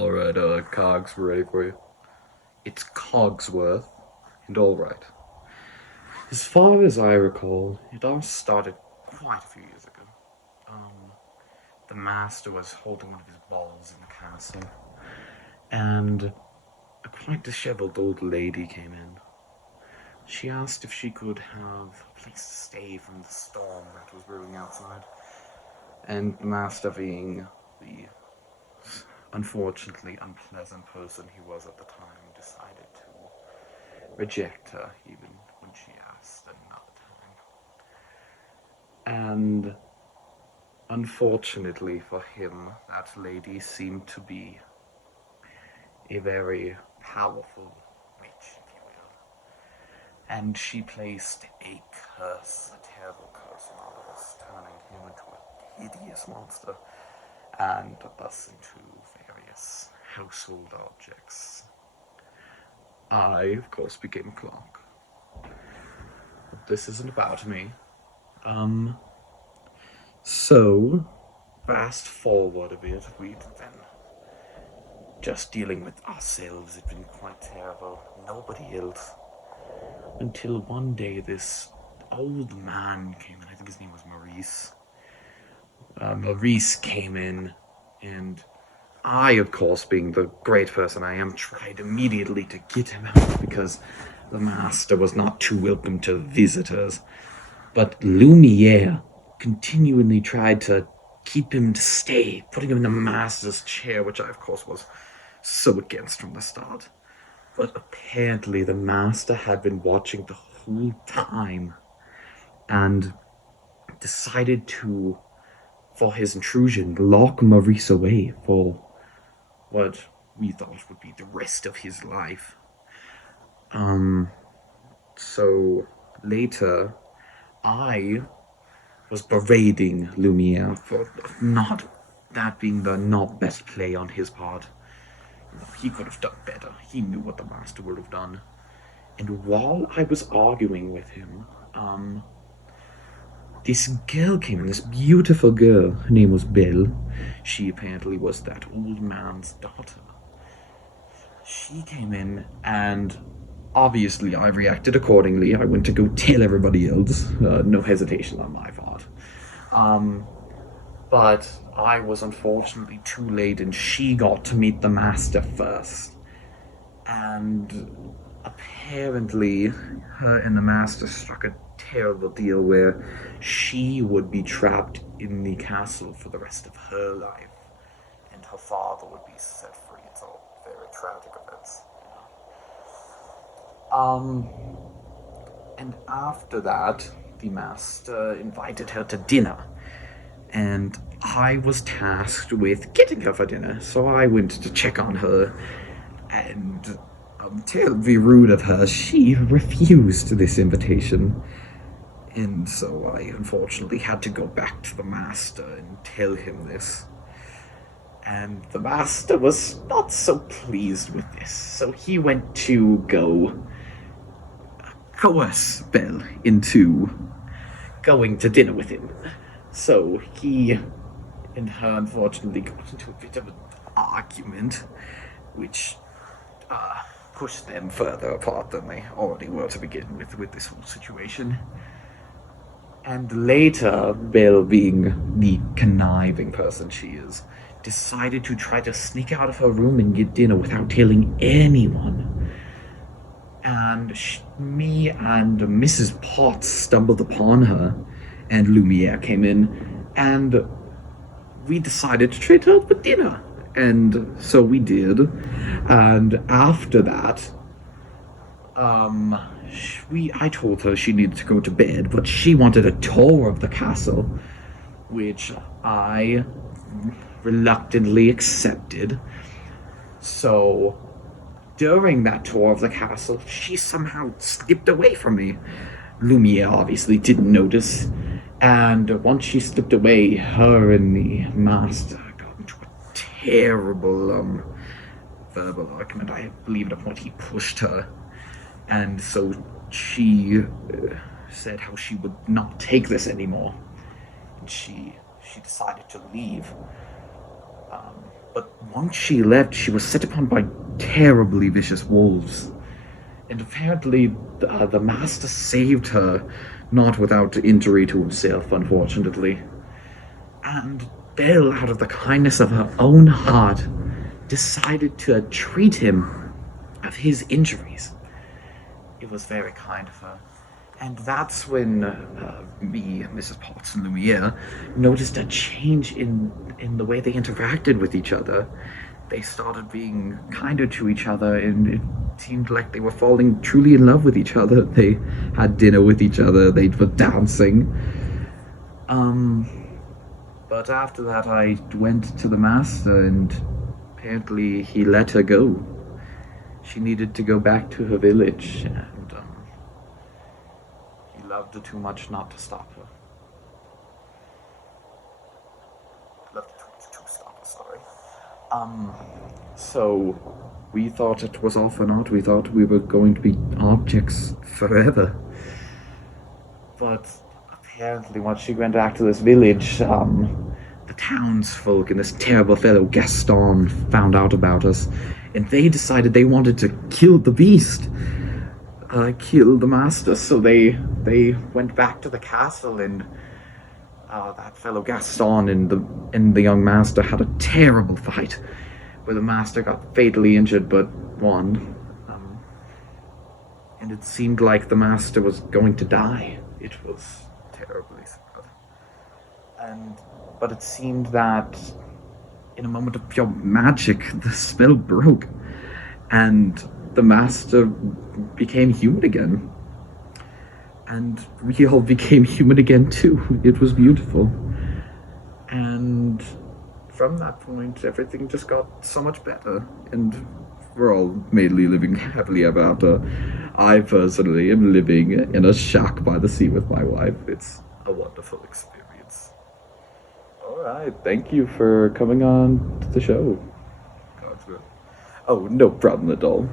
Alright, Cogs ready for you. It's Cogsworth, and alright. As far as I recall, it all started quite a few years ago. Um, the master was holding one of his balls in the castle, and a quite disheveled old lady came in. She asked if she could have a place to stay from the storm that was brewing outside, and the master, being the unfortunately unpleasant person he was at the time, decided to reject her even when she asked another time. And unfortunately for him, that lady seemed to be a very powerful witch, if you will. And she placed a curse, a terrible curse on all of us, turning him into a hideous monster and us into various household objects. I, of course, became a clock. But this isn't about me. Um, so, fast forward a bit, we'd been just dealing with ourselves. It'd been quite terrible. Nobody else. Until one day, this old man came in. I think his name was Maurice. Maurice came in, and I, of course, being the great person I am, tried immediately to get him out because the master was not too welcome to visitors. But Lumiere continually tried to keep him to stay, putting him in the master's chair, which I, of course, was so against from the start. But apparently, the master had been watching the whole time and decided to, for his intrusion, lock Maurice away for what we thought would be the rest of his life. So later, I was berating Lumiere for not that being the not best play on his part. He could have done better. He knew what the master would have done. And while I was arguing with him, this girl came in, this beautiful girl. Her name was Belle. She apparently was that old man's daughter. She came in, and obviously I reacted accordingly. I went to go tell everybody else. No hesitation on my part. But I was unfortunately too late, and she got to meet the master first. And apparently, her and the master struck a terrible deal where she would be trapped in the castle for the rest of her life, and her father would be set free. It's all very tragic events. And after that, the master invited her to dinner, and I was tasked with getting her for dinner. So I went to check on her, and terribly rude of her, she refused this invitation. And so I unfortunately had to go back to the master and tell him this. And the master was not so pleased with this, so he went to go coerce Belle into going to dinner with him. So he and her unfortunately got into a bit of an argument, which pushed them further apart than they already were to begin with this whole situation. And later, Belle, being the conniving person she is, decided to try to sneak out of her room and get dinner without telling anyone. And me and Mrs. Potts stumbled upon her, and Lumiere came in, and we decided to treat her for dinner. And so we did. And after that, I told her she needed to go to bed, but she wanted a tour of the castle, which I reluctantly accepted. So during that tour of the castle, she somehow slipped away from me. Lumiere obviously didn't notice, and once she slipped away, her and the master got into a terrible verbal argument. I believe at a point he pushed her, and so she said how she would not take this anymore, and she decided to leave. But once she left, she was set upon by terribly vicious wolves. And apparently, the master saved her, not without injury to himself, unfortunately. And Belle, out of the kindness of her own heart, decided to treat him of his injuries. It was very kind of her. And that's when me, Mrs. Potts, and Lumiere noticed a change in the way they interacted with each other. They started being kinder to each other, and it seemed like they were falling truly in love with each other. They had dinner with each other, they were dancing. Um, but after that, I went to the master, and apparently he let her go. She needed to go back to her village, and he loved her too much not to stop her. Loved her too much to stop her, sorry. So we thought it was all for naught. We thought we were going to be objects forever. But apparently, once she went back to this village, the townsfolk and this terrible fellow Gaston found out about us, and they decided they wanted to kill the beast, kill the master. So they went back to the castle, and that fellow Gaston and the young master had a terrible fight, where the master got fatally injured but won. And it seemed like the master was going to die. It was terribly sad. But it seemed that in a moment of pure magic, the spell broke, and the master became human again. And we all became human again too. It was beautiful. And from that point, everything just got so much better, and we're all mainly living happily ever after. I personally am living in a shack by the sea with my wife. It's a wonderful experience. All right, thank you for coming on to the show, Cogsworth. Oh, no problem at all.